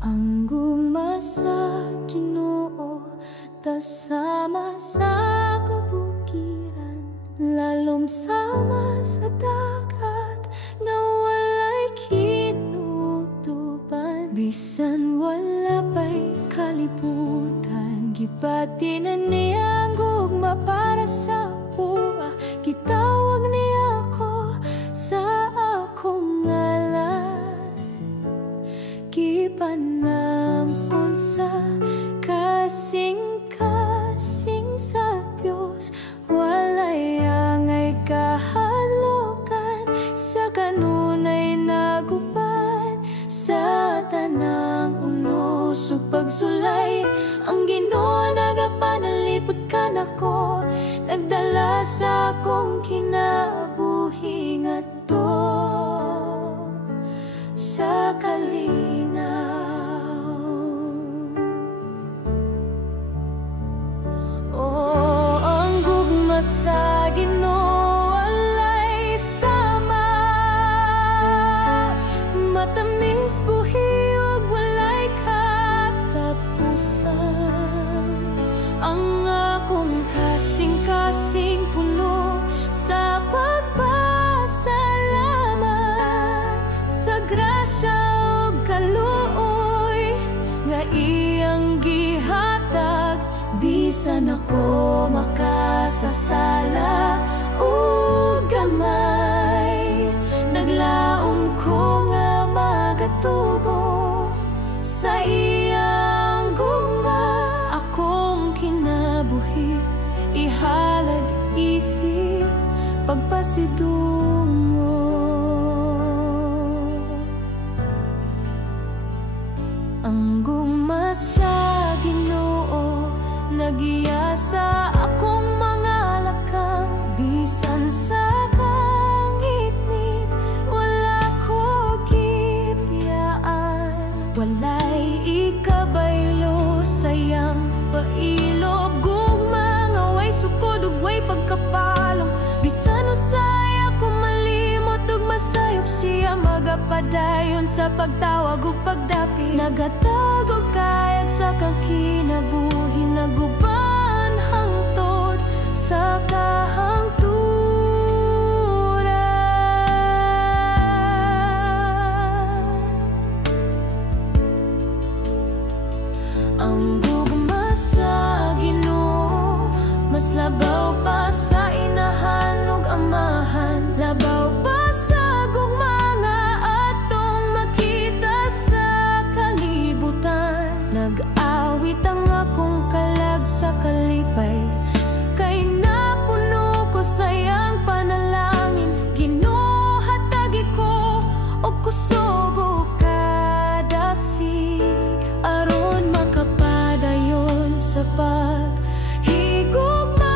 Ang gugma sa Ginoo tasama sa kabukiran, lalom sama sa dagat nga walay kinutuban. Bisan wala pa'y kalibutan, gipati na niya ang gugma para sa buwa. Gitawag niya ako sa akong ngalan, gipanampun sa kasing-kasing sa Dios. Walay angay kahadlokan, sa kanunay naguban. Sa tanang unos ug pagsulay, ang Ginoo nagapanalipod ka nako, nagdala sa akong kinabuhi ngadto sa kalinaw. Oh, ang gugma sa Ginoo walay sama, matamis buhi ug walay katapusan. Ang akong kasing-kasing puno sa pagpasalamat sa grasya ug kaluoy nga iyang gihatag. Bisan ako makasasala ug gamay, naglaom ko nga magatubo sa iyang gugma. Akong kinabuhi ihalad isip pagpasidungo. Ang gugma sa Ginoo nagiya sa akong mga lakang. Bisan sa kangitnit wala ko gipiyaan, walay ikabaylo sayang pailob. Gugma nga way sukod ug way pagkapalong, bisan usay ako malimot ug masayop siya magapadayon sa pagtawag ug pagdapi. Nagatag og kayag sa kang kinabuhi, naguban hangtod sa kahangturan. Ang gugma sa Ginoo mas labaw pa sa inahan ug amahan, labaw pa sa gugma nga atong makita sa kalibutan. Nag-awit ang akong kalag sa kalipay, kay napuno ko sayang panalangin. Ginoo hatagi ko og kusog ug kadasig, aron makapadayon sa paghigugma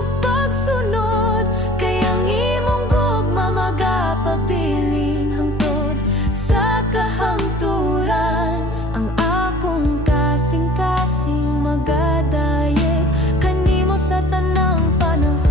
ug pagsunod. Kay ang imong gugma magapabilin hangtod sa kahangturan. Ang akong kasing-kasing magadayeg kanimo sa tanang panahon.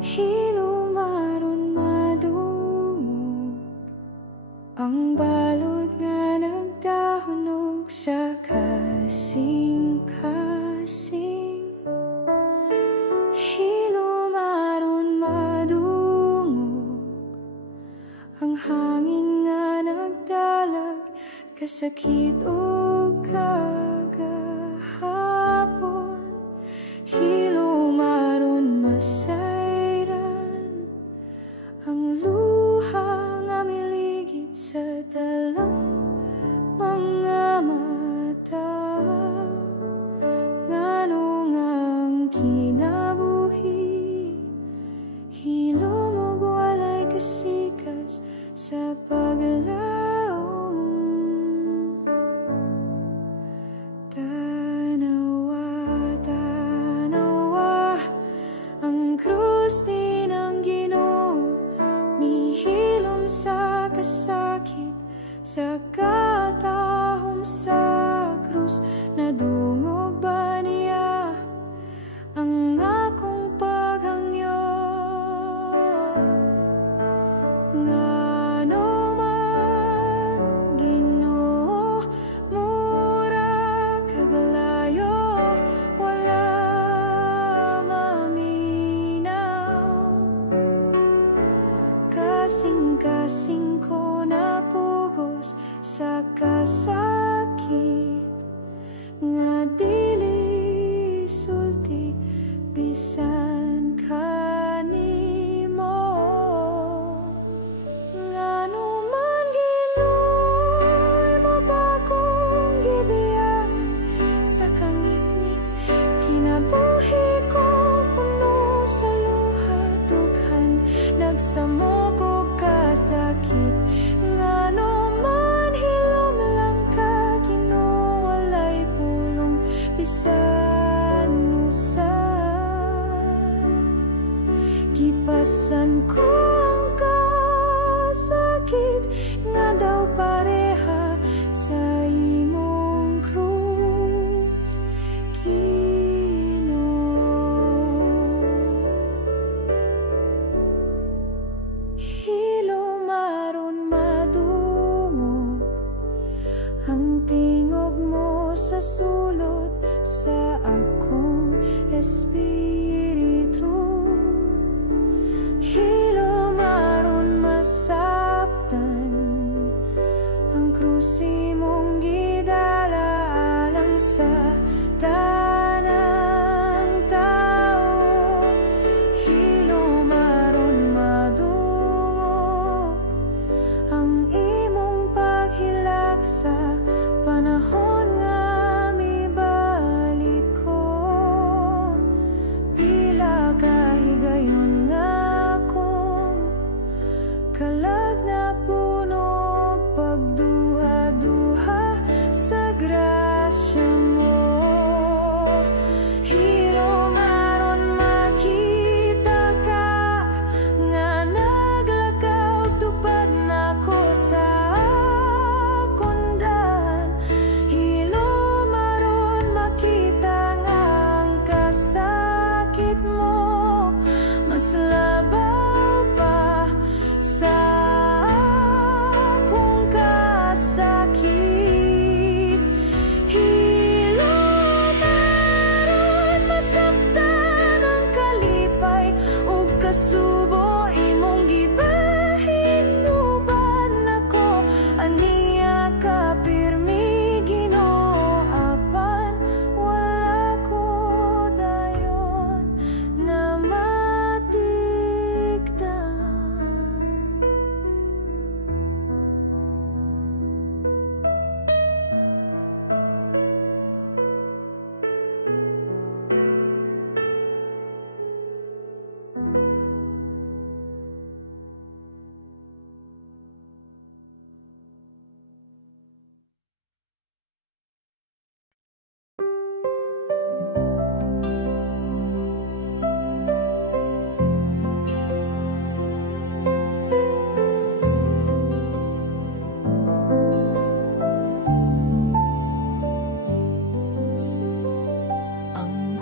Hinumaron madungog ang balod nga nagdahunog sa kasing-kasing. Hinumaron madungog ang hangin nga nagdalag, kasakit o kagahapon. Hilumaron masayran ang luha nga miligid sa dalang mga mata. Nganong sa katahom sa krus. Nadungog ba niya ang akong paghangyo? Ngano man Ginoo, mura kagalayo, wala maminaw. Kasing-kasing ko napugos sa kasakit, nga dili sulti bisan kanimo. Ngano man Ginoo, imo ba kong gibiyan sa kangit-ngit? Kinabuhi ko puno sa luha, dughan nagsamo ko kasakit. Ngano man hilom lang ka, Ginoo, walay pulong bisan usan. Gipasan ko ang kasakit, nga daw pareha sa imong krus, Ginoo. Hilom aron madungog ang tingog mo sa sulod sa akong espiritu. Hilom aron masabtan ang krus imong gidala alang sa tanang tao. Hilom aron madungog ang imong paghilak sa panahon nga mibalik ko. Pila kahigayon nga akong kalag na punog, pagduha-duha sa grasya mo. Hilom aron makita ka, nga naglakaw tupad nako sa kundan. Hilom aron makita nga ang kasakit mo mas labaw pa sa akong kasakit. Hilom aron masabtan ang kalipay ug kasubo imong gibahin, uban ako aniya ka pirmi, Ginoo, apan wala ko dayon na matikdan.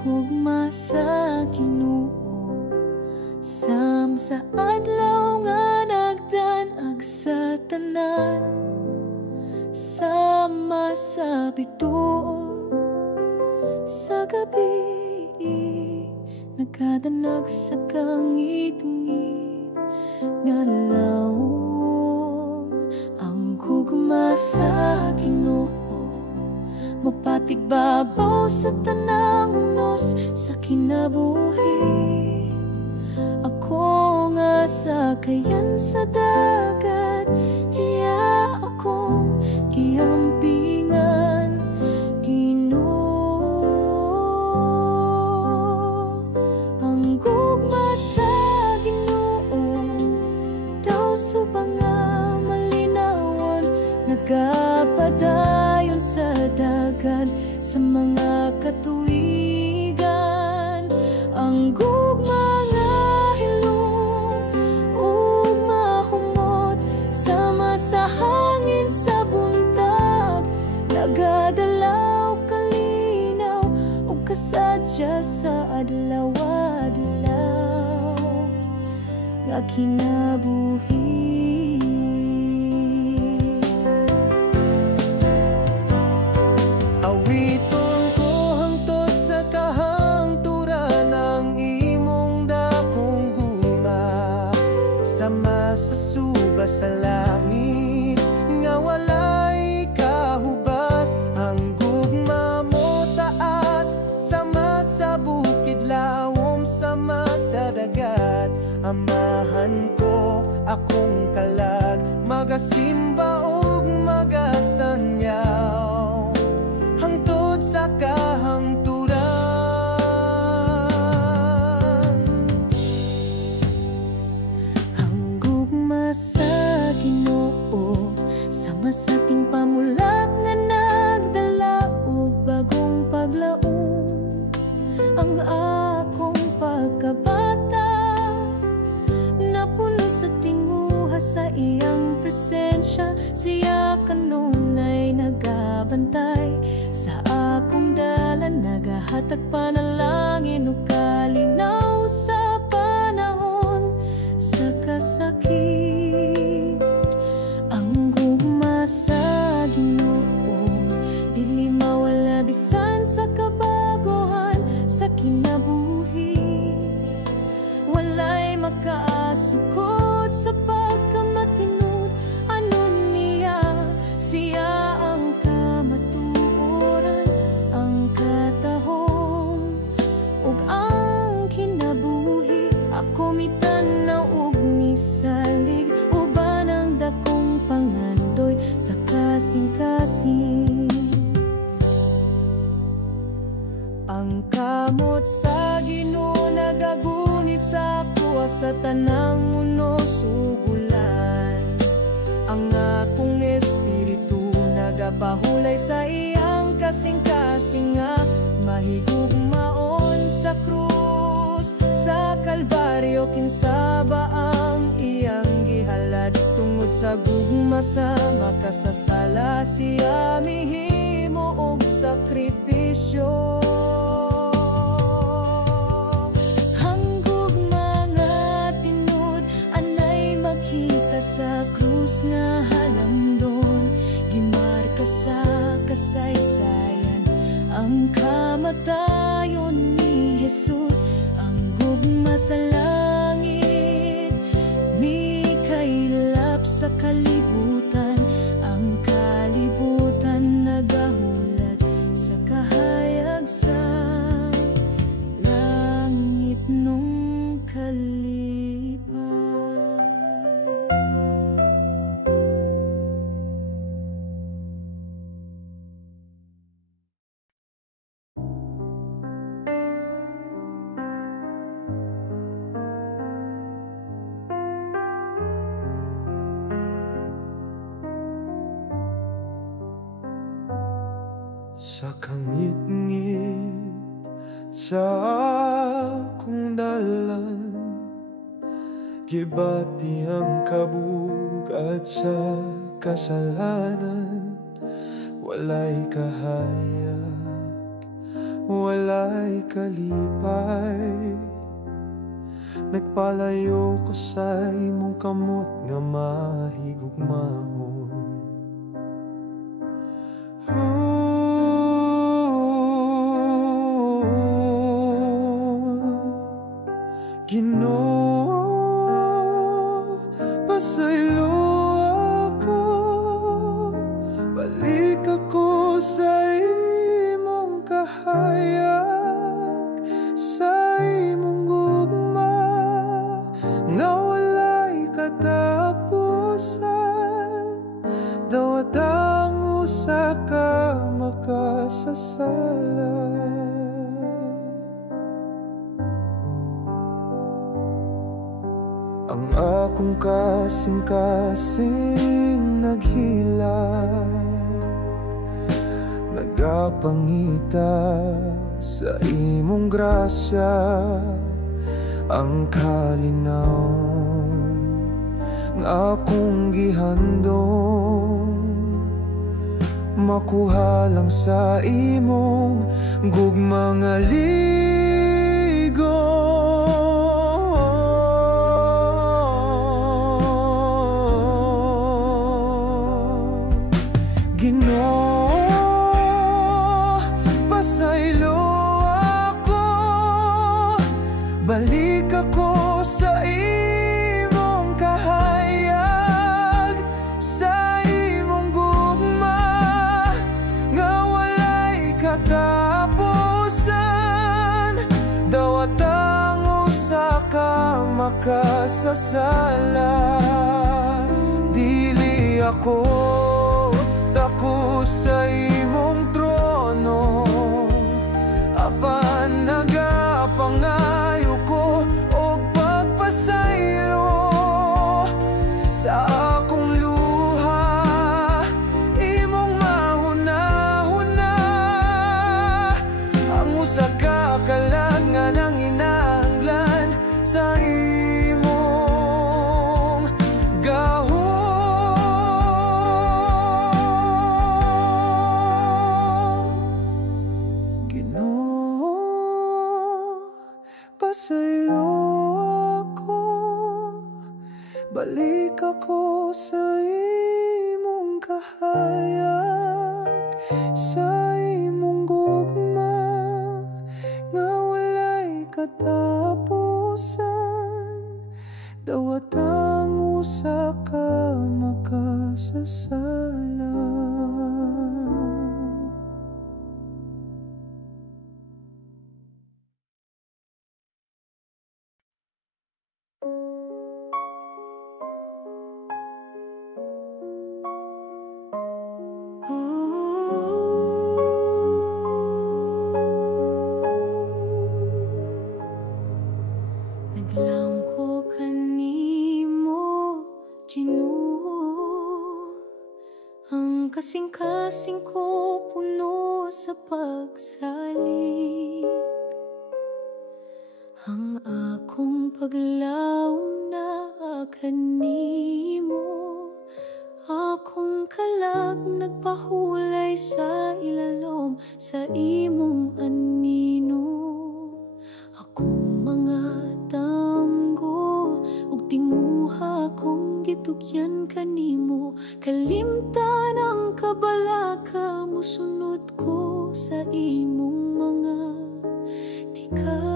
Gugma sa Ginoo, sam sa adlaw nga nagdanag sa tanan, sama sa bituo sa gabi, nagkadanag sa kangit-ngit nga lawom. Ang gugma sa Ginoo, mapatig babaw sa tanang unos sa kinabuhi. Ako nga sakayan sa dagat, iya akong giampingan, Ginoo. Ang gugma sa Ginoo daw subang nga malinawan, nagapadayon sa dagan sa mga katuigan. Ang gugma nga hilom ug mahumot sama sa hangin sa just sa adlaw-adlaw nga kinabuhi. Awiton ko hangtod sa kahangturan ang imong dakong guma, sama sa suba sa langit nga walay kahubas. Ang gugma mo taas, sama sa bukid lawom, sama sa dagat. Amahan ko akong kalag, magasimba ug magasanyaw hangtod sa kahangturan. Ang gugma sa Ginoo, sama sa ating pamulat nga nagdala og bagong paglaom. Ang akong pagkabata napuno sa tinguha sa iyang presensya. Siya kanunay nagabantay sa akong dalan, nagahatag panalangin ug kalinaw sa panahon sa kasakit. Ang gugma sa Ginoo dili mawala bisan sa kabaguhan sa kinabuhi. Walay makaasukod sa pagkamatinud, anon niya siya ang kamatuoran, ang katahom ug ang kinabuhi. Ako mitanaw ug misalig, uban ang dakong pangandoy sa kasing-kasing. Ang kamot sa Ginoo nagagunit sa ako sa tanang uno sugulan. Ang akong espiritu nagapahulay sa iyang kasing-kasing nga mahigugmaon sa krus. Sa Kalbaryo kinsaba ang iyang gihalad, tungod sa gugma sa makasasala siya mihimo og sakripisyo. Sa krus nga halangdon, gimarka sa kasaysayan ang kamatayon ni Jesus. Ang gugma sa langit, mikailap sa kalibutan. Ang kalibutan nagahulat sa kahayag sa langit nung kalipan. Sa kangit-ngit sa akong dalan, gibati ang kabugat sa kasalanan. Walay kahayag, walay kalipay, nagpalayo ko sa imong kamot nga mahigugmahon. Ginoo, pasaylo ako, balik ako sa imong kahayag, sa imong gugma nga walay katapusan. Dawat ang usa ka makasasala. Ang akong kasing-kasing naghilag, nagapangita sa imong grasya. Ang kalinaw ng akong gihandong, makuha lang sa imong gugma nga pasaylo ako, balik ako sa imong kahayag, sa imong gugma nga walay katapusan. Dawat ang usa ka makasasala, dili ako tako sa imong trono, apan nagapangayo ko og pagpasaylo sa akong luha. Imong mahuna-huna ang usa ka kalangan ang inahanglan sa imong gahom. Pasaylo ako, balik ako sa imong kahayag, sa imong gugma nga walay katapusan. Dawat ang usa ka makasasala. Naglangko kanimo, Ginoo, ang kasing-kasing ko puno sa pagsalik. Ang akong paglaom na kanimo, akong kalag nagpahulay sa ilalom sa imong anino. Akong mga damgo ug tinguha kong gitugyan kanimo, kalimtan ang kabalaka mo, sunod ko sa imong mga tikas.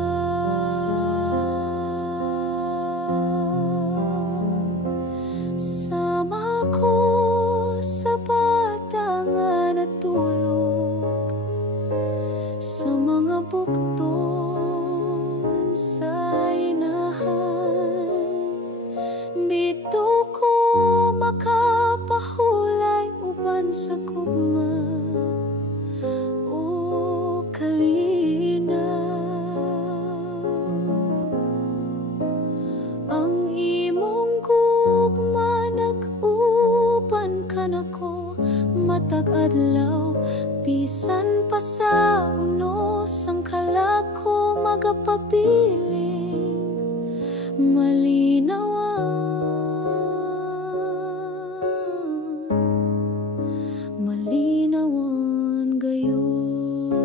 Sama ko sa bata nga natulog sa mga bukton sa inahan. Dito ko makapahulay uban sa gugma o kalinaw. Ang imong gugma nag-uban ka nako matag adlaw, bisan pa sa unos ang kalako magapabiling malinawan gayon.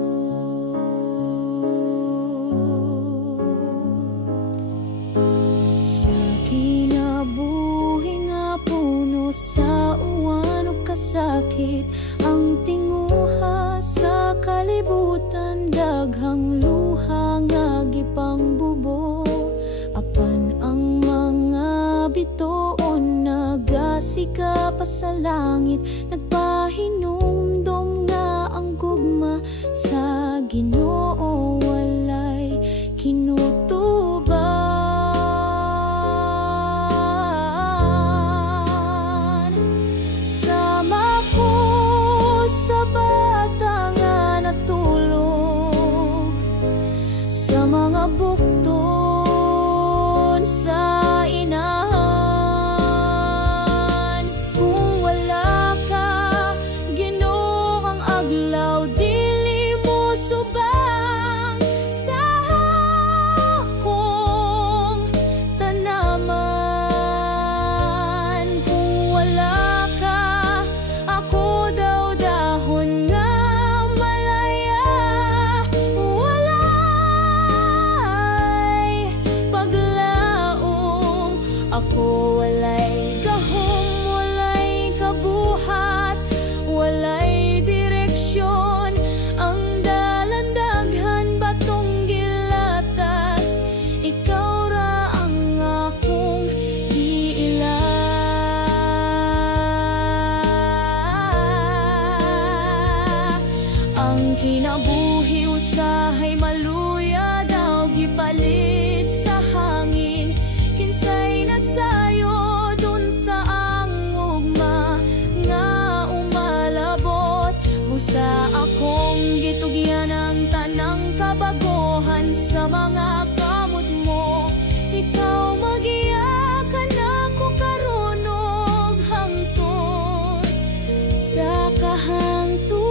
Sa kinabuhi nga puno sa uwan ug kasakit, ang tinguha sa kalibutan, daghang luha nga gipangbubo. Apan ang mga bituon nagasiga pa sa langit, nagpahinumdom nga ang gugma sa Ginoo walay kinutuban. Sama ko sa bata nga natulog sa mga bukton sa inahan. Kung wala ka, Ginoo, ang aglaw dili mo suba. buhi usahay maluya daw gipalit sa hangin. Kinsay nasayo dun sa angugma nga umalabot. Busa akong gitugyan ang tanang kabaguhan sa mga kamot mo. Ikaw magiyakan ako karunog hangtod sa kahangturan.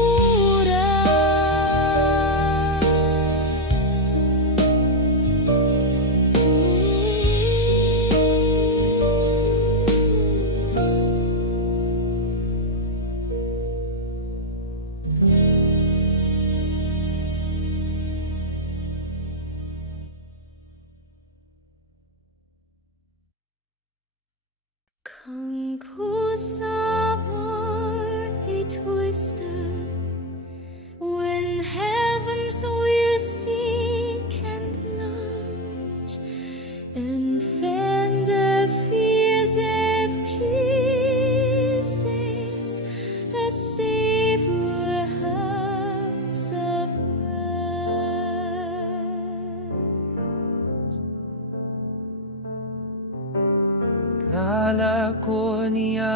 Kung kusapar twisted when heavens will seek and launch and fan the fears of pieces a safer house of rest. Kala ko niya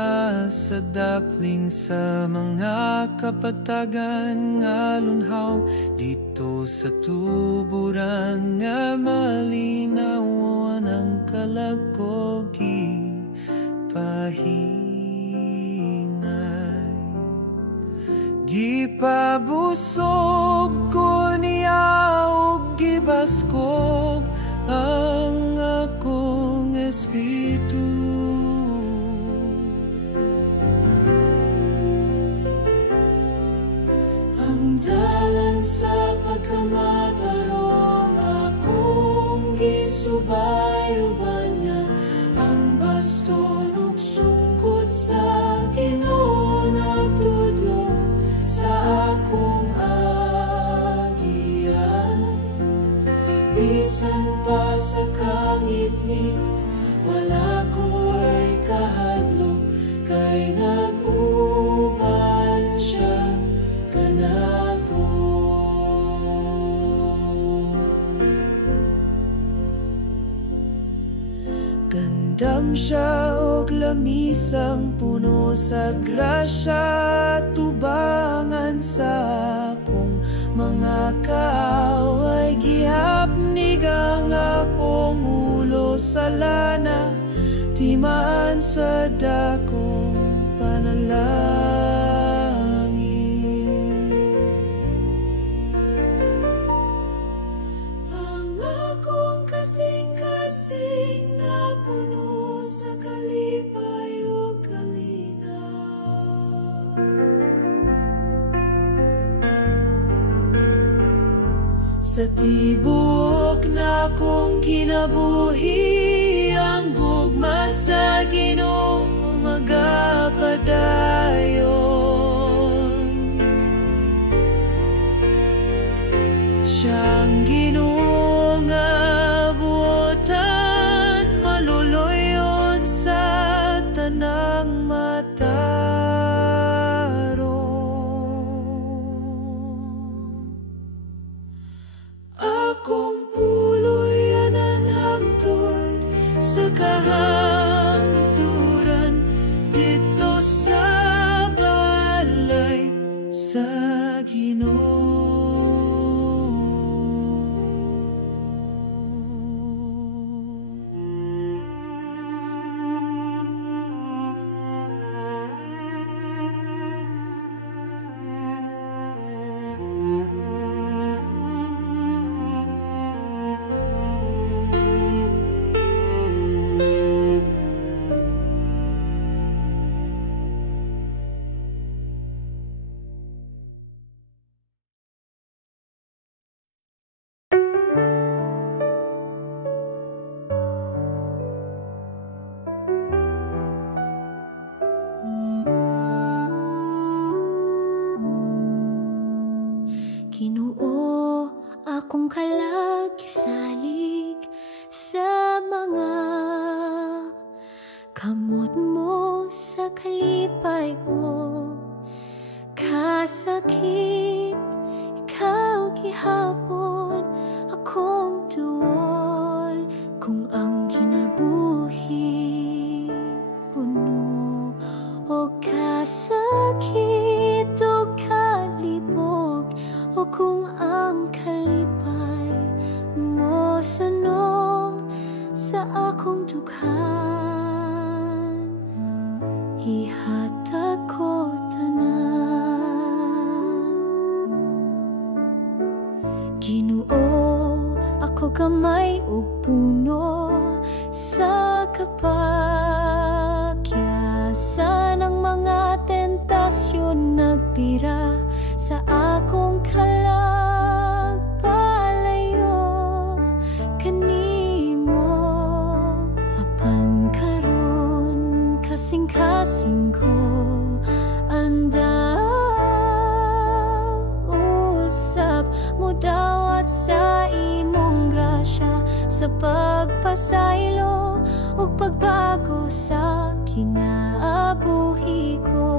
sa dapling sa mga kapatagan nga lunhaw dito sa tuburan nga malinawan ang kalakogi pahingay. Gipabusog ko niya ug gibaskog ang akong espiritu. Dalan sa pagkamatarong akong gisubayo-ban niya ang baston ug sungkot sa Ginoo nagtudlo sa akong agian. Bisan pa sa kangit-ngit wala ko ay kahadlok kay nag-uban siya kanako. Gandam siya og lamisang puno sa grasya, tubangan sa akong mga kaaway. Gihapnig ang akong ulo sa lana, timaan sa dakong panalangin. Ang akong kasing-kasing na puno sa kalipay o kalinaw. Sa tibok na kong kinabuhi, ang gugma sa Ginoo magapadayon. Siyang Ginoo nga buotan, maluluyon sa tanang matarong. Akong puloy-anan hangtod sa kahangturan dito sa balay sa Ginoo. Ginoo, akong kalagsalig sa mga kamot mo sa kalipay o kasakit. Ikaw gihapon akong tuol kung ang kinabuhi puno o kasakit o kalibog o kung ang kalipay mo sanom sa akong dughan, ihatag ko tanan. Ginoo, ako gamay ug puno sa kapakyasan ng mga tentasyon nagpira sa akong kalagpalayo kanimo. Apan karon kasing-kasing ko anda usab mo dawat sa imong grasya sa pagpasaylo ug pagbago sa kinabuhi ko.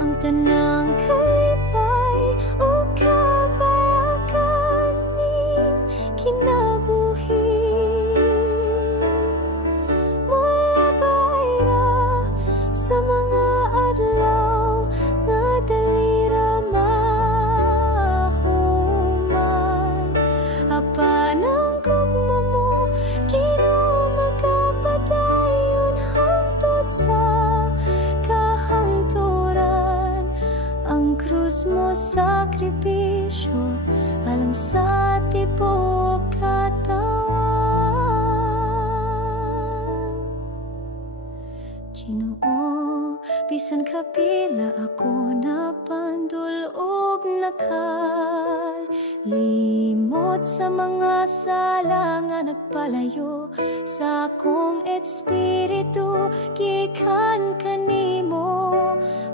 Ang tanang kalipay o kabayakan ning kinabuhi mula bayra sa mga adlaw nga dalira mahuman. Apan ang gugma mo di no magapadayon hangtod sa kahangturan. Ang krus mo sakripisyo alang sa tibuok katawan. Ginoo, bisan kapila ako napandul ug nakalimot sa mga sala nga nagpalayo sa akong espiritu gikan kanimo.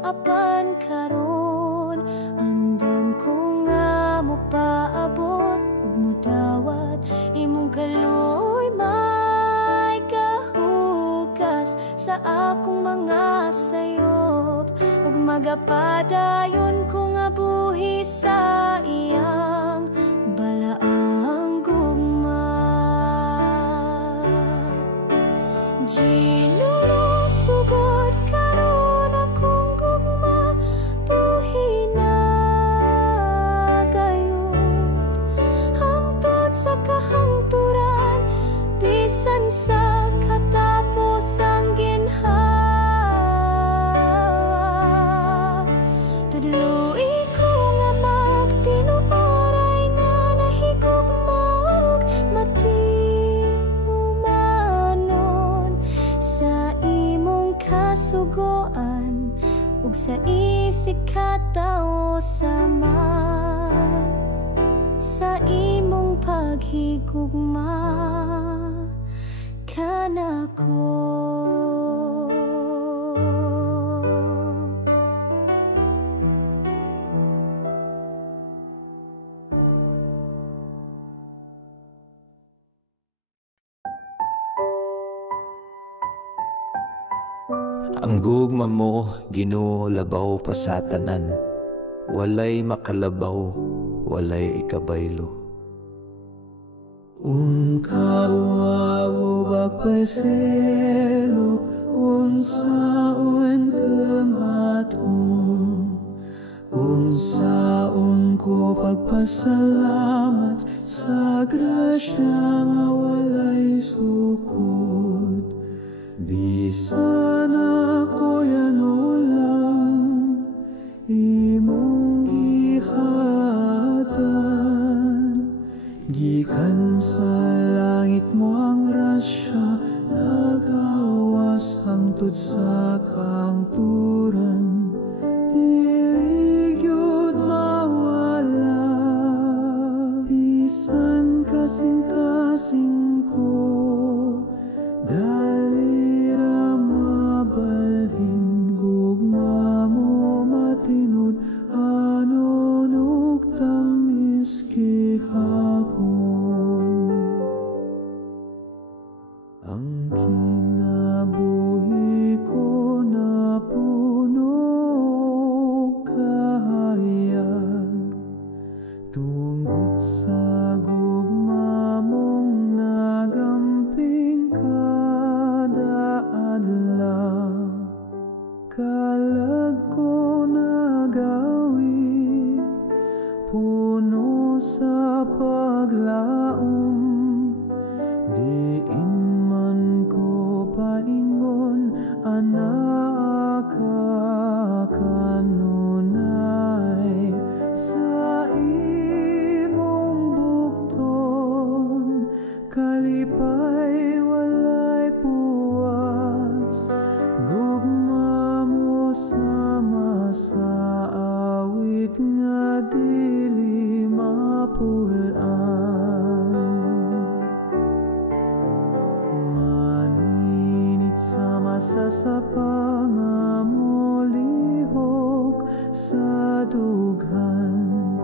Apan karon andam ko nga mo paabot ug modawat imong kaluoy may kahugas sa akong mga sayop ug magapadayon ko nga buhi sa iyang balaang gugma. Ginoo, sugod karon akong gugma buhi na gayud hangtod sa kahangturan bisan sa katapusang ginhawa. Tudluy ko nga magtinuoray nga nahigugmaog matiumanon sa imong kasugoan ug sa isig katao sama sa imong paghigugma kanako. Ang gugma mo, Ginoo, labaw pa sa tanan. Walay makalabaw, walay ikabaylo. Kawaw pagpaselo unsaon kamaton, unsaon ko pagpasalamat sa grasya nga walay sukod. Bisan ako yan ulang imong gihatan, gikan sa langit mo ang grasya nagawas hangtod sa kangturan. Dili gyud mawala bisan kasing-kasing ko, dalira mabalhin gugma mo matinud anon ug tamis gihapon. Ang kinabuhi ko na po sa paglaom, diin man ko paingon anak kanunay sa imong bukton, kalipay walay puwas, gugma mo sama sa awit nga dili mapulaan. Maninit sama sa sapa nga molihok sa dughan,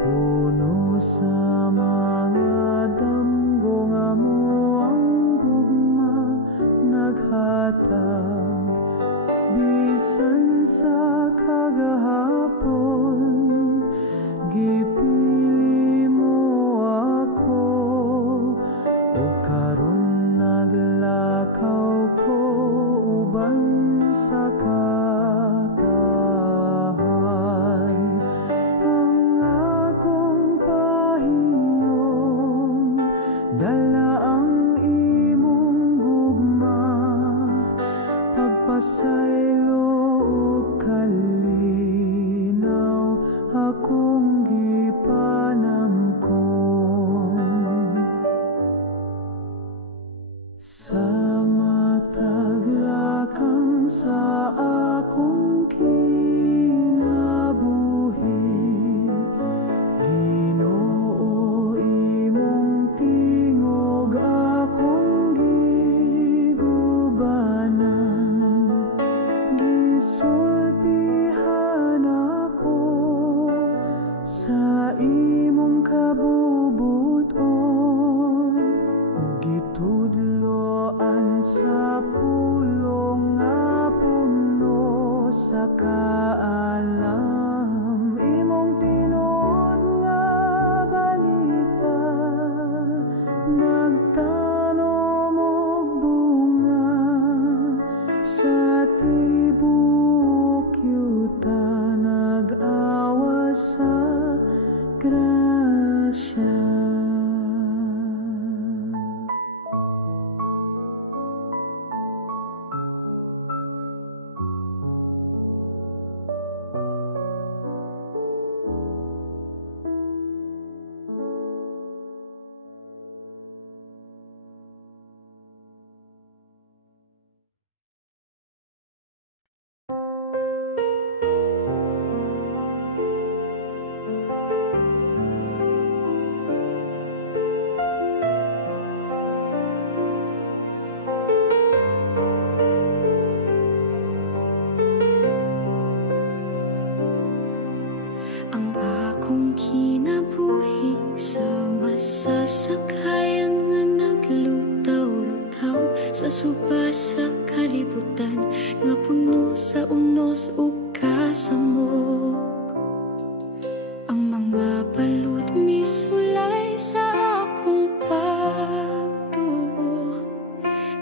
puno sa mga damgo nga mo ang gugma naghatag, bisan sa kagahapon gipili mo ako, o karon naglakaw ko uban sa katahan. Ang akong pahiyong dala ang imong gugma, pagpasaylo o kalinaw akong gipanamkon. Sa mataglakang sa akong kinabuhi, Ginoo imong tingog akong gigubanan, gisultihan ako sa imong kabubuton, ug gitudloan sa pulong nga puno sa kaalam. Imong tinuod nga balita nagtanom og bunga sa tibuok yuta, nag-awa sa grasya. Ang akong kinabuhi sa masasakayan nga naglutaw-lutaw sa suba sa kalibutan nga puno sa unos ug kasamok. Ang mga balud misulay sa akong pagtuo,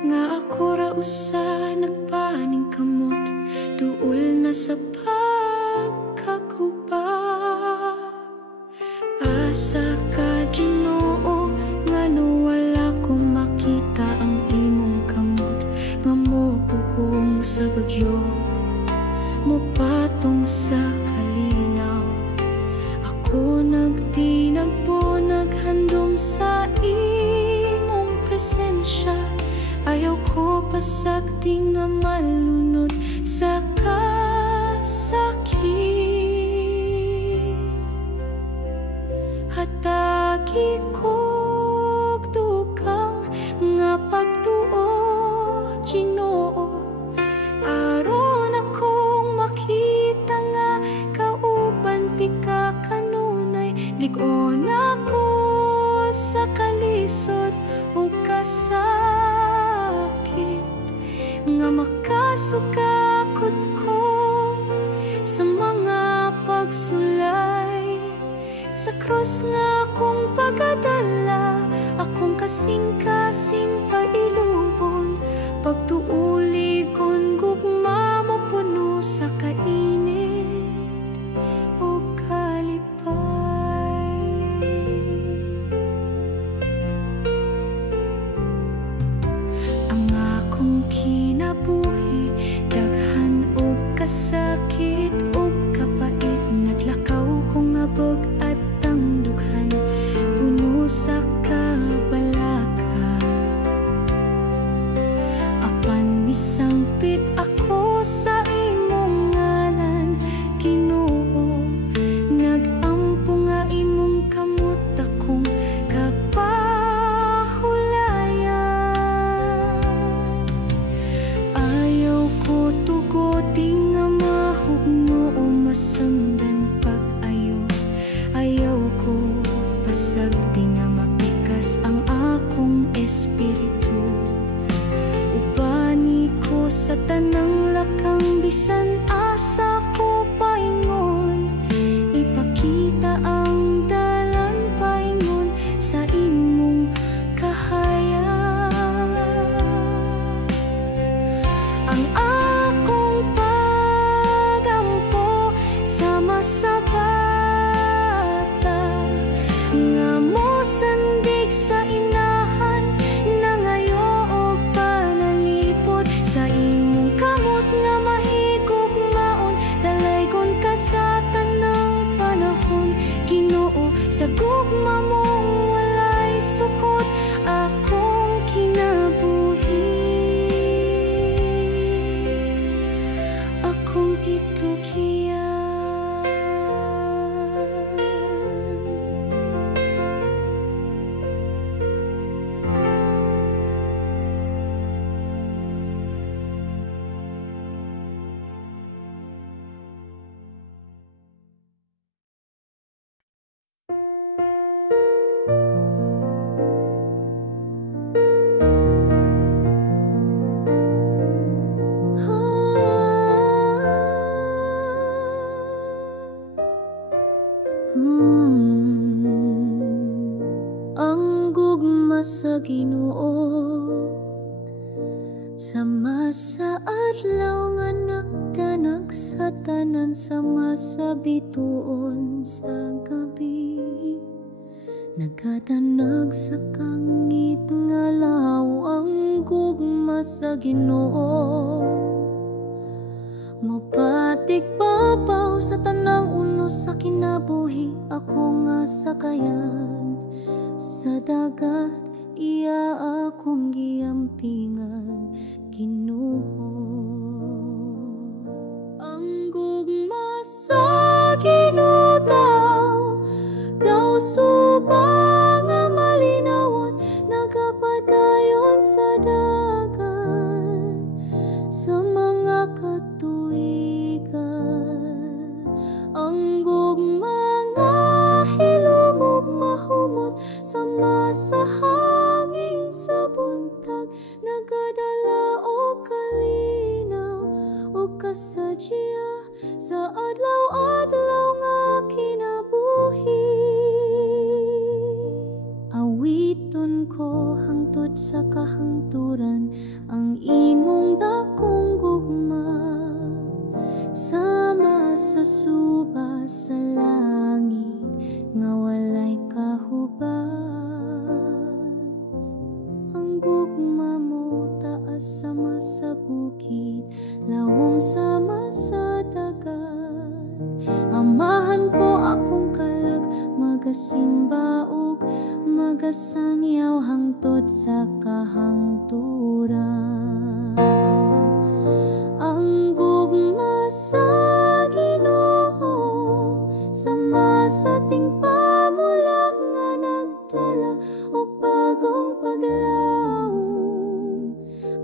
nga ako ra usa nagpaning kamot tuol na sa pagkakuba. Asa ka Ginoo nga wala ko makita ang imong kamot, nga mopugong sa bagyo, mopatong sa kalinaw. Ako nagtinagpo, naghandom sa imong presensya, ayaw ko pasagdi nga malunod sa kasakit. Hatagi kog dugang nga pagtuo, Ginoo, aron akong makita nga kauban ti ka kanunay. Lig-on ako sa kalisod o kasakit, nga makasugakod ko sa mga pagsulay. Sa krus nga akong pagadala, akong kasing-kasing pailubon, pagtuuligon gugma mo puno sa kainit o kalipay. Sa gugma mong walay sukot akong kinabuhi, akong gitugian. Ang gugma sa Ginoo, sama sa adlaw nga nagtanag sa tanan, sama sa bituon sa gabi. Nagatanag sa kangit nga law ang gugma sa Ginoo. Mopatik papaw sa tanang unos sa kinabuhi, ako nga sakayan sa dagat, iya akong giampingan, Ginoo. Ang gugma sa Ginoo daw subang nga malinawon, nagapadayon sa dagat sa mga katuigan. Ang gugma nga hilumog mahumot, sama sa hangin sa buntag, nagadala o kalinaw o kasadya sa adlaw-adlaw nga kinabuhi. Awiton ko hangtod sa kahangturan ang imong dakong gugma, sama sa suba sa langit nga walay kahubas. Ang gugma mo taas sama sa bukid, lawom sama sa dagat. Amahan ko akong kalag, magasimba og magasangyaw hangtod sa kahangturan. Ang gugma sa Ginoo, sama sa ting pamulag nga nagdala og bagong paglaom.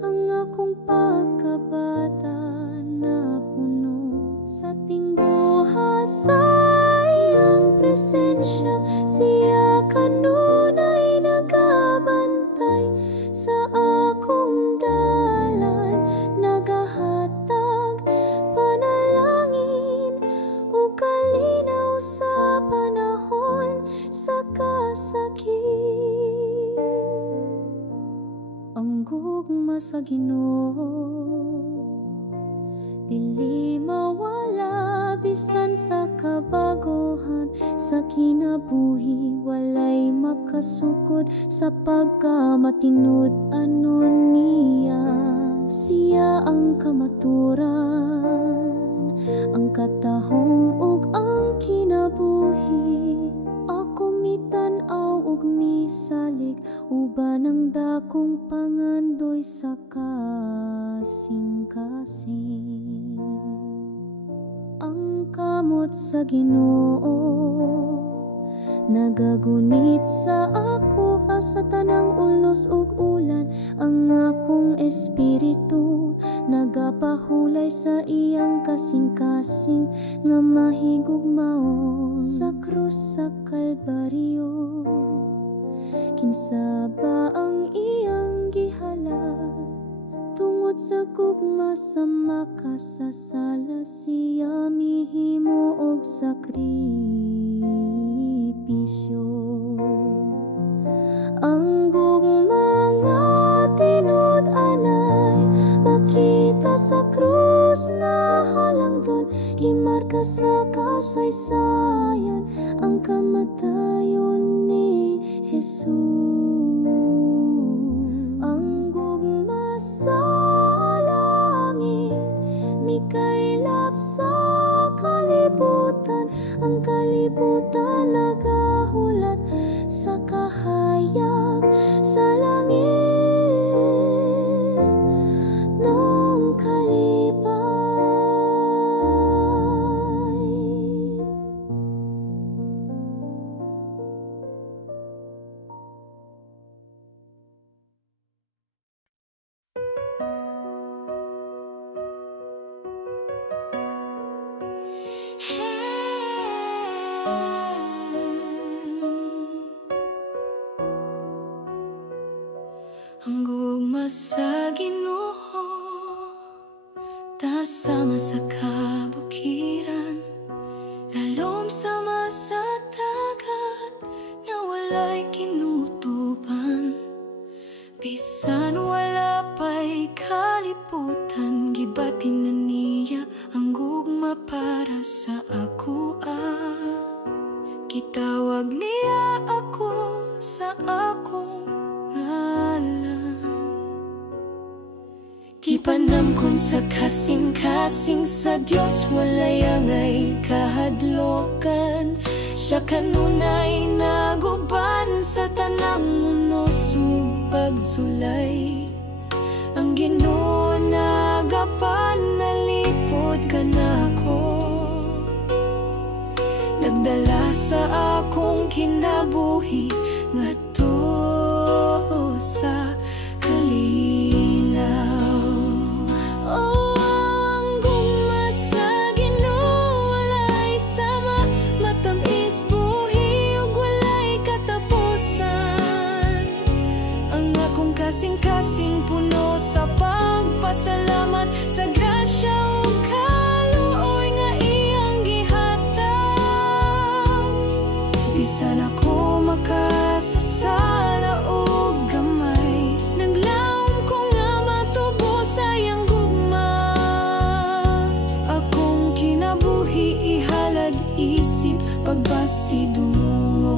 Ang akong pagkabata na puno sa ting buha sa iyang presensya, siya kanunay nagabantay sa akong dalan, nagahatag panalangin o kalinaw sa panahon sa kasakit. Ang gugma sa Ginoo dili mawala bisan sa kabaguhan, sa kinabuhi walay makasukod sa pagkamatinud anon niya. Siya ang kamaturan, ang katahom ug ang kinabuhi. Ako mitan-aw ug misalig, uban ang dakong pangandoy sa kasing-kasing. Ang kamot sa Ginoo nagagunit sa ako, sa tanang ulos ug ulan. Ang akong espiritu nagapahulay sa iyang kasing-kasing nga mahigugmao sa krus sa Kalbaryo. Kinsa ba ang iyang gihala, tungod sa gugma sa makasasala, siya mihimo og sakripisyo. Ang gugma nga tinud-anay makita sa krus na halangdon, gimarka sa kasaysayan ang kamatayon ni Jesus. Ang gugma sa langit mikaylap sa kalibutan, ang kalibutan nagahulog Ang gugma sa Ginoo, tasama sa kabukiran, lalom sama sa dagat, nga walay kinutuban. Bisan wala pa'y kalibutan, gibatin na niya ang gugma para sa ako. Gitawag niya ako sa akong ngalan. Gipanamkon sa kasing-kasing sa Dios, walay angay kahadlokan. Siya kanunay naguban sa tanang munos ug pagsulay. Ang Ginoo nagapan nalipod kanako, nagdala sa akong kinabuhi ngadto sa kalinaw. Oh, ang gugma sa Ginoo walay sama, matamis buhi ug walay katapusan. Ang akong kasing-kasing puno sa pagpasalamat sa grasya ug kaluoy nga iyang gihatag. Bisan ako makasasala og gamay, naglaom ko nga matubo sa iyang gugma. Akong kinabuhi ihalad isip pagbasidungo.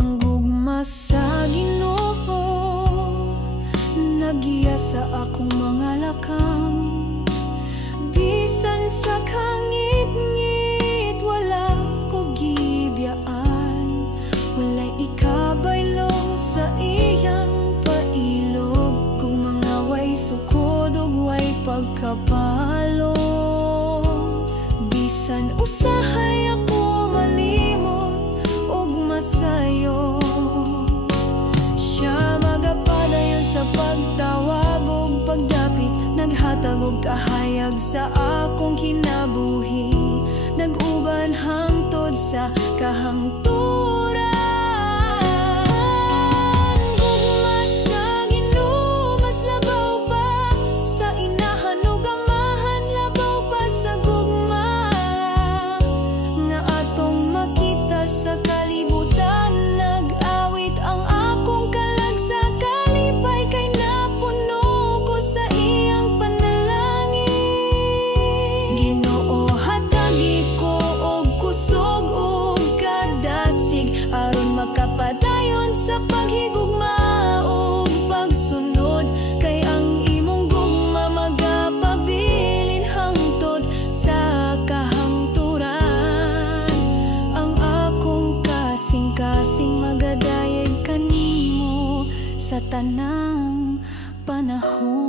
Ang gugma sa Ginoo nagiya sa akong mga lakang. Bisan sa kangit-ngit wala ko gibiyaan, walay ikabaylo sa iyang pailog. Kung mga way sukod ug way pagkapalo, bisan usahay ako malimot ug masayo, siya magapadayon sa pagtawag ug pagdapit, naghatag og kahayag sa akong kinabuhi, nag-uban hangtod sa kahangturan. Gugma sa Ginoo mas labaw pa sa inahan ug amahan, labaw pa sa gugma nga atong makita sa kalibutan. Nag-awit ang akong kalag sa kalipay, kay napuno ko sa iyang panalangin. Ginoo hatagi ko og kusog ug kadasig, aron makapadayon sa paghigugma ug pagsunod. Kay ang imong gugma magapabilin hangtod sa kahangturan. Ang akong kasing-kasing magadayeg kanimo sa tanang panahon.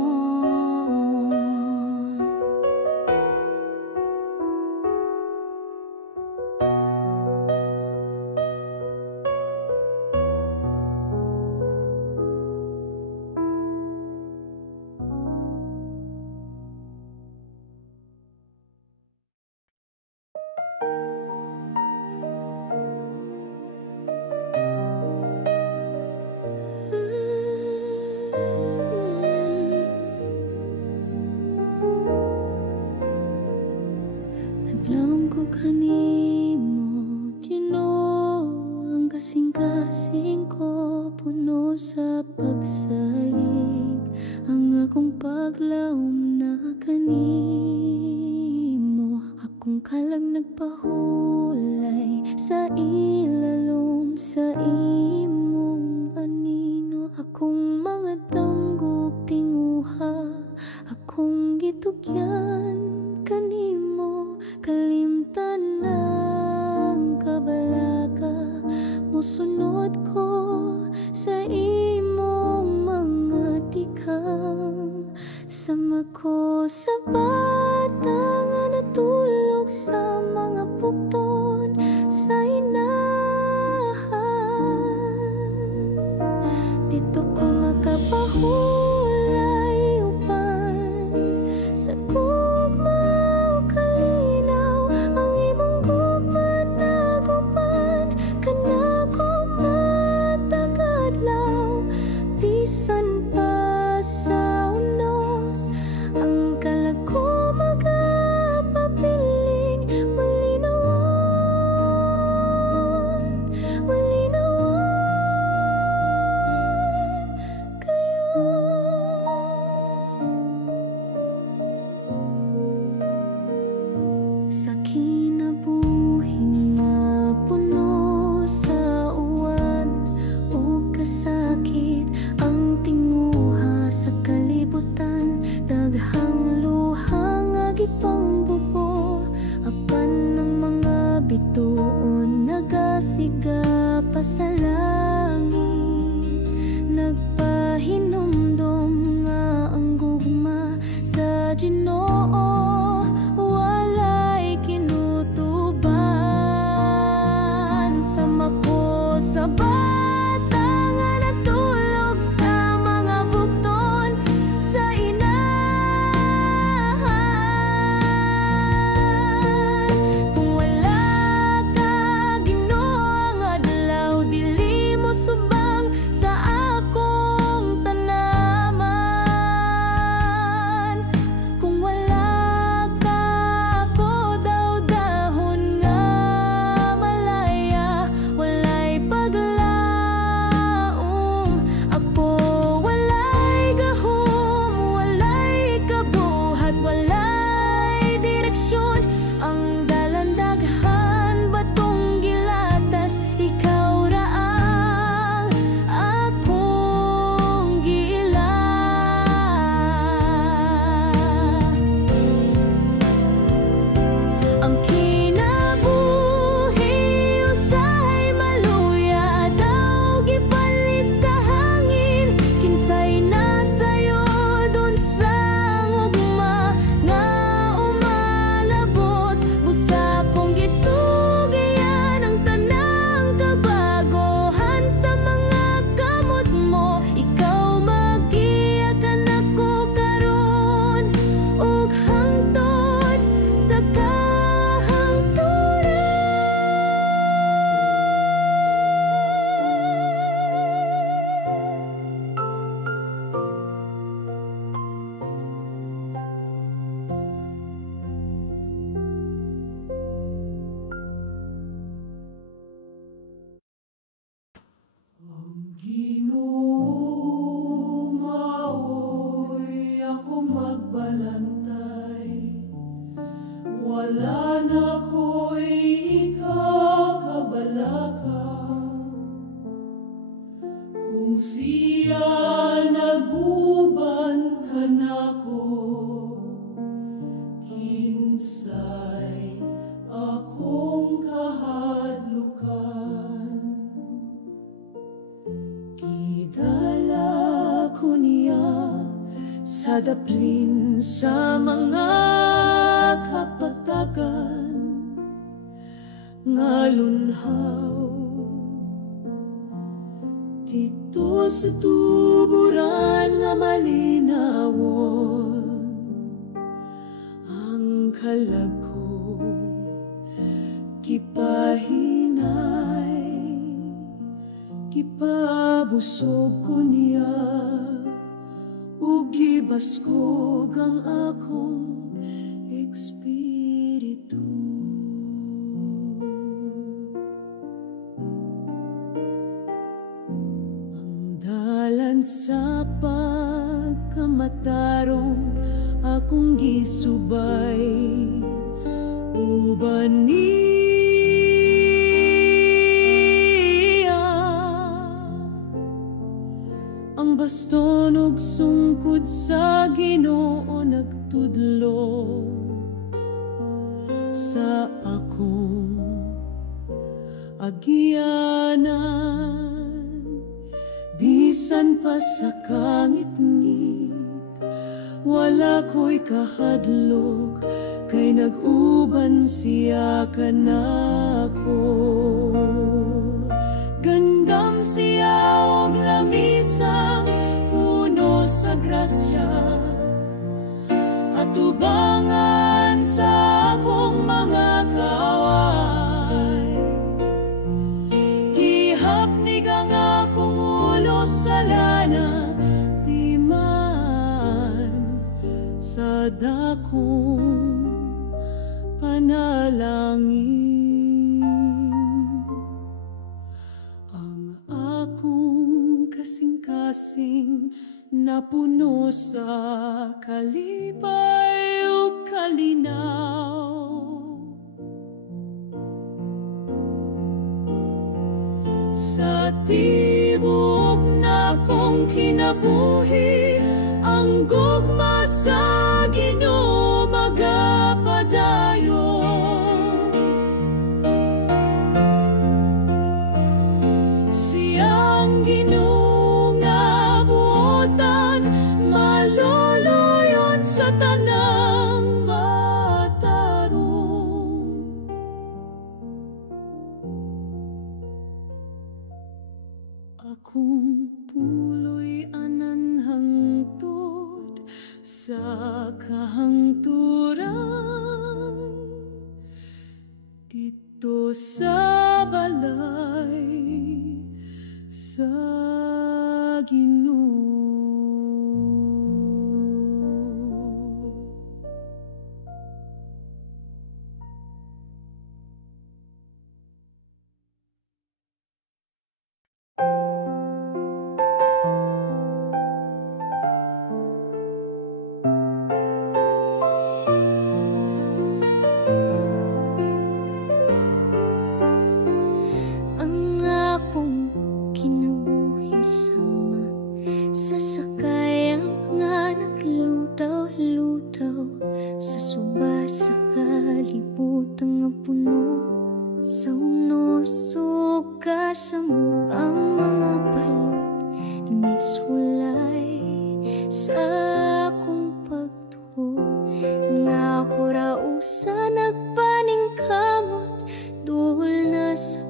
Naglaom ko kanimo, Ginoo, ang kasing-kasing ko puno sa pagsalig. Ang akong paglaom na kanimo, akong kalag nagpahulay sa ilalom sa imong anino. Akong mga tanggog tinguha, akong gitugyan kanimo, kalimtan ng kabalaka. Musunod ko sa imong mga tikang, sama ko sa bata nga natulog sa mga pukton sa inahan. Dito ko makapahulay upan sa gugma sa kinabuhing mapuno sa uwan o kasakit ang tinguha sa kalibutan. Daghang luhang agipang bubo apan ng mga bituon nagasiga pa sa langit. Nagpahinumdom nga ang gugma sa Ginoo walay kinutuban. Sama ko sa bata nga natulog sa mga bukton sa inahan. Kung wala ka Ginoo nga adlaw dili mo subang sa akong tanaman. Kung wala ka ako daw dahon nga malaya walay paglaom. Ako walay gahom walay kabuhat walay direksyon. Ang dalandaghan batong gilatas ikaw ra ang akong giila. Ang kinabuhi usahay maluya daw gipalit sa hangin. Kinsay nasayod unsang ugma nga umalabot. Busa kong gitugian ang tanang kabagohan sa mga kamot mo. Ikaw magiyakan ako karon ug hangtod sa kahangturan. Ginoo maoy ako magbalantay, wala na ko'y ikakabalaka. Kung siya naguban ka nako, kinsay akong kahadlukan. Gidala ko niya sa daplin sa mga kapatagan nga lunhaw. Dito sa tuburan nga malinawon ang kalag ko kipahinay. Kipabusog ko niya ug gibaskog ang akong espiritu. Ang dalan sa pagkamatarong akong gisubay uban niya. Ang baston ug sungkod sa Ginoo nagtudlo sa akong agyanan. Bisan pa sa kangit-ngit wala ko'y kahadlok kay nag-uban siya kanako. Gandam siya og lamisang puno sa grasya at tubangan sa akong mga kaaway. Gihapnig ang akong ulo sa lana, di man sa dakong panalangin. Kasing-kasing napuno sa kalipay o kalinaw. sa tibok na kong kinabuhi, ang gugma sa Ginoo magapadayon. Siyang Ginoo nga buotan, maluluyon sa tanang matarong. Akong puloy anan hangtod sa kahangturan, dito sa balay sa Ginoo. Ang akong kinabuhi sama sa sakayan nga naglutaw-lutaw sa suba sa kalibutan nga puno sa unosog ka sa mukhang mga balot niswalay sa akong pagtuo nga ako rao sa nagpaningkamot duhol na sa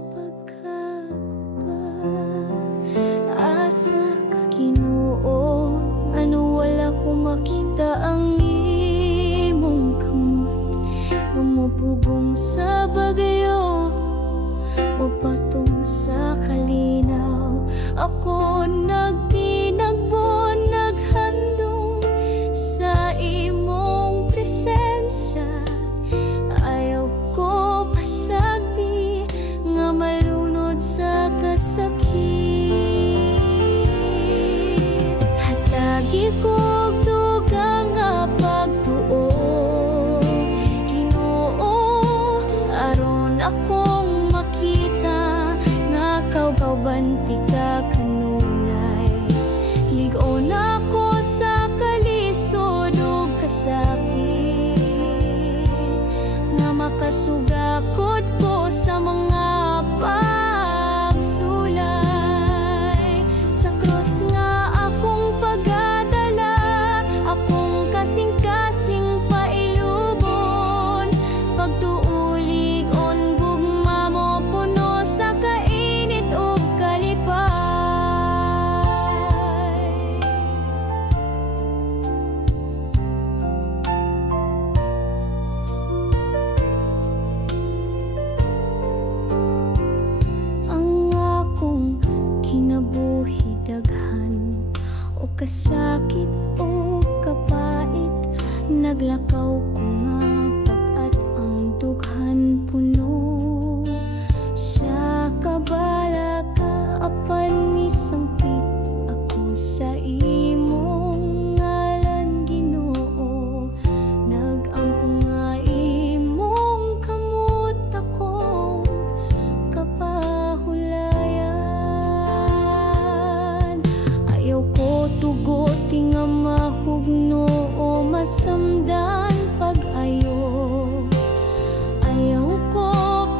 asa ka Ginoo, ano wala ko makita ang imong kamot nga mapugong sa bagyo, mapatong sa kalinaw. Ako nagtinagbo, naghandong sa imong presensya. Ayaw ko pasagdi nga malunod sa kasakit. Gikog dugang nga pagtuo, Ginoo, aron akong makita nga kaubanti ka kanunay. Ligon ako sa kalisod ug kasakit, nga makasugakod ko sa mga pagsulay. Sa krus nga akong pagdala, akong kasing-kasing pailubon, pagtuulig on gugma mo puno sa kainit ug kalipay. Ang akong kinabuhi daghan o kasakit o kapait, naglakaw ko nga pag-at ang dughan puno sa kabala ka apan misangpit ako sa imong ngalan Ginoo. Nag-ampong nga imong kamot akong kapahulayan. Ayaw ko tugoti nga mahugno o masamdan pag-ayo. Ayaw ko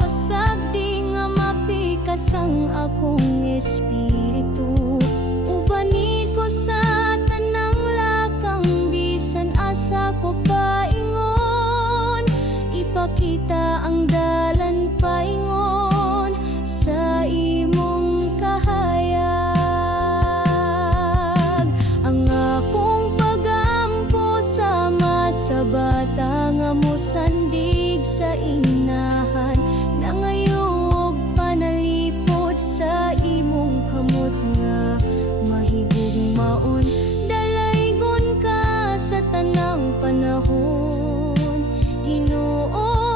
pasagdi nga mapikas ang akong espiritu. Ubani ko sa tanang lakang bisan asa ko paingon, ipakita ang dalan paingon sa imong kahayag. Ang akong pagampo sama sa bata nga mosandig sa inahan, nangayog panalipod sa imong kamot nga mahigugmaon. Dalaygon ka sa tanang panahon, Ginoo,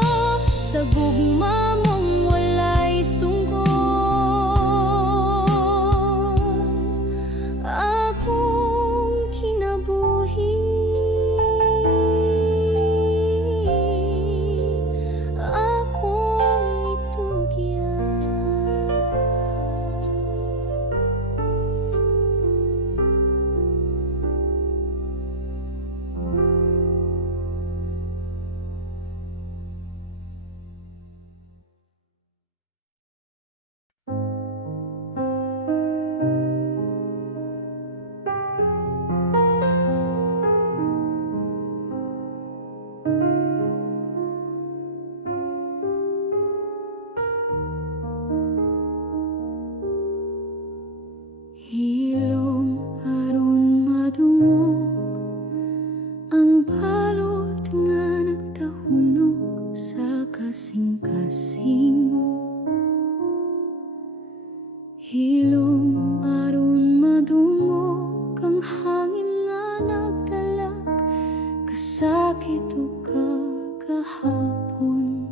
hapon.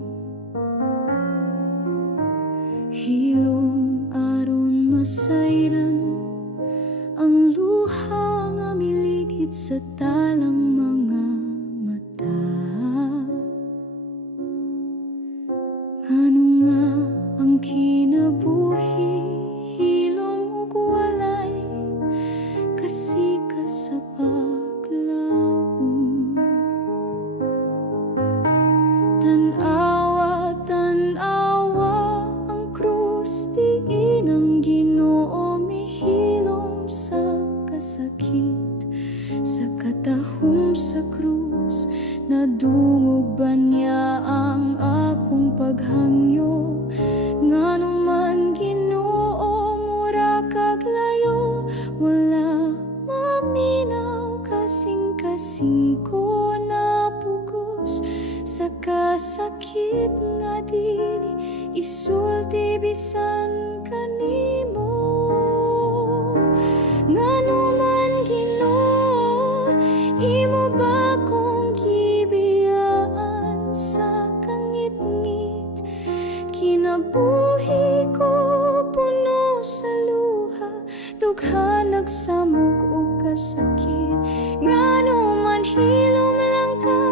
Hilom aron masayran ang luha nga miligid sa talang mga mata. Ngano nga ang kinabuhi, hilom ug walay kasika sa paglaom. Tan-awa, tan-awa ang krus, diin ang Ginoo mihilom sa kasakit. Sa katahom sa krus, nadungog ba niya ang akong paghangyo? Ngano man Ginoo, mura kag layo, wala maminaw kasing-kasing ko napugos sa kasakit nga dili isulti bisan kanimo. Ngano man Ginoo, imo ba kong gibiyaan sa kangit-ngit? Kinabuhi ko puno sa luha, dugha nagsamok og kasakit. Ngano man hilom lang ka,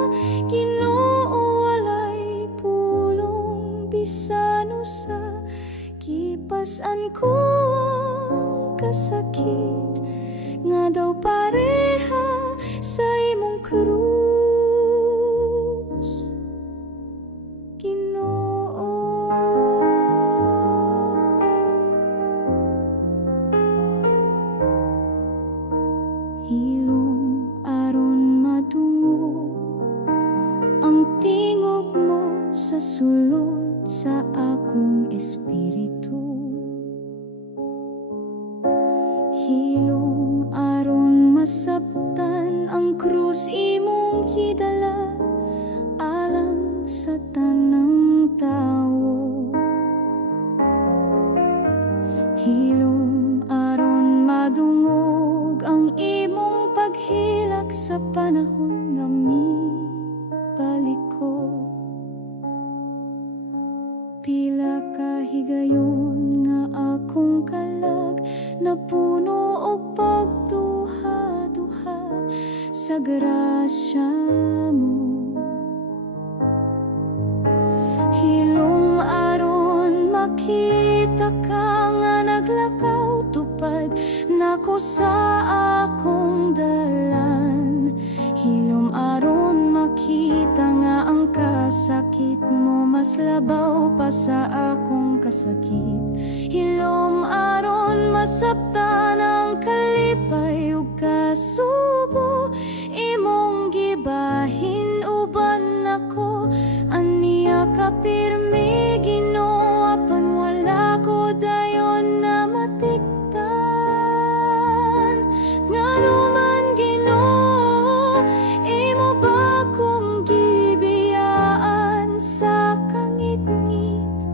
Ginoo, walay pulong bisan usa. Kipas-an ko ang kasakit, nga daw pareha sa imong krus, Ginoo. Hilom aron madungog ang tingog mo sa sulod sa akong espiritu. Hilom aron masabtan ang krus imong gidala alang sa tanang tawo. Hilom aron madungog ang imong paghilak sa panahon nga mibalik ko. Pila ka higayon nga akong kalag, napuno og pagduha-duha sa grasya mo. Hilom aron makita ka nga naglakaw tupad nako sa akong dalan. Hilom aron makita nga ang kasakit mo mas labaw pa sa akong kasakit. Hilom aron masabtan ang kalipay ug kasubo imong gibahin uban nako. Aniya ka pirmi Ginoo, apan wala ko dayon na matiktan. Ngano man Ginoo, imo ba kong gibiyaan sa kangit-ngit?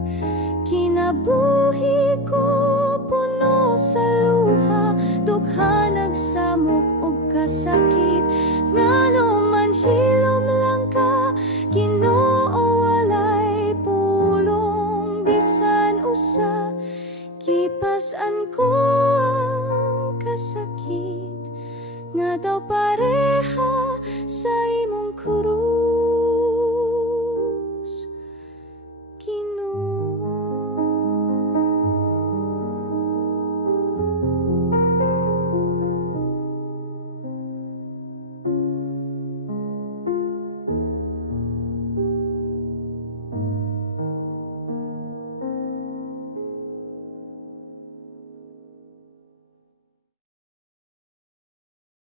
Kinabuhi ko puno sa luha, dugha nagsamok og kasakit. Ngano man hilom lang ka, Ginoo, walay pulong bisan usa. Kipas-an ko ang kasakit, nga daw para